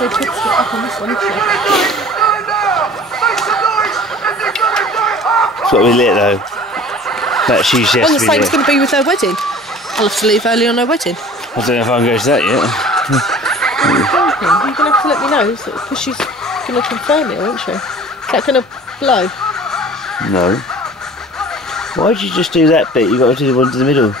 they tried to get up on this one, isn't it? It's got to be lit though. That she's just. And the same's going to be with her wedding. I'll have to leave early on her wedding. I don't know if I can go to that yet. You're going to have to let me know, because she's going to confirm it, isn't she? Is that going to blow? No. Why did you just do that bit? You got to do the one to the middle.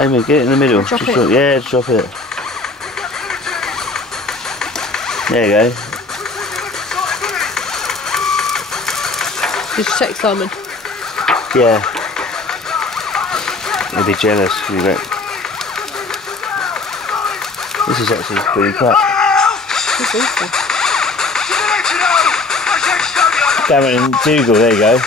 Amy, get it in the middle. Drop just it. Yeah, drop it. There you go. Did you check Simon? Yeah. He'll be jealous. This is actually pretty crap. It's awful. Darren Dougal, there you go.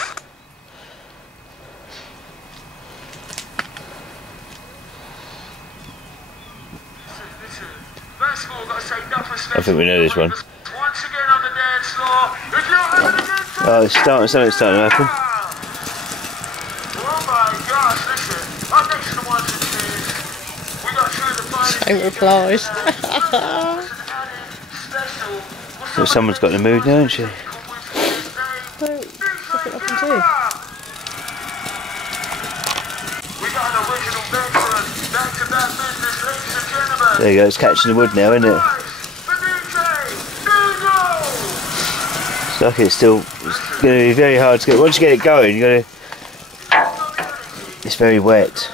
I think we know this one. Oh, it's starting, something's starting to happen. Same replies. So someone's got in the mood now, hasn't she? Well, stop it up and do. There you go, it's catching the wood now, isn't it? It's like it's still, it's going to be very hard to get, once you get it going, you got to, it's very wet.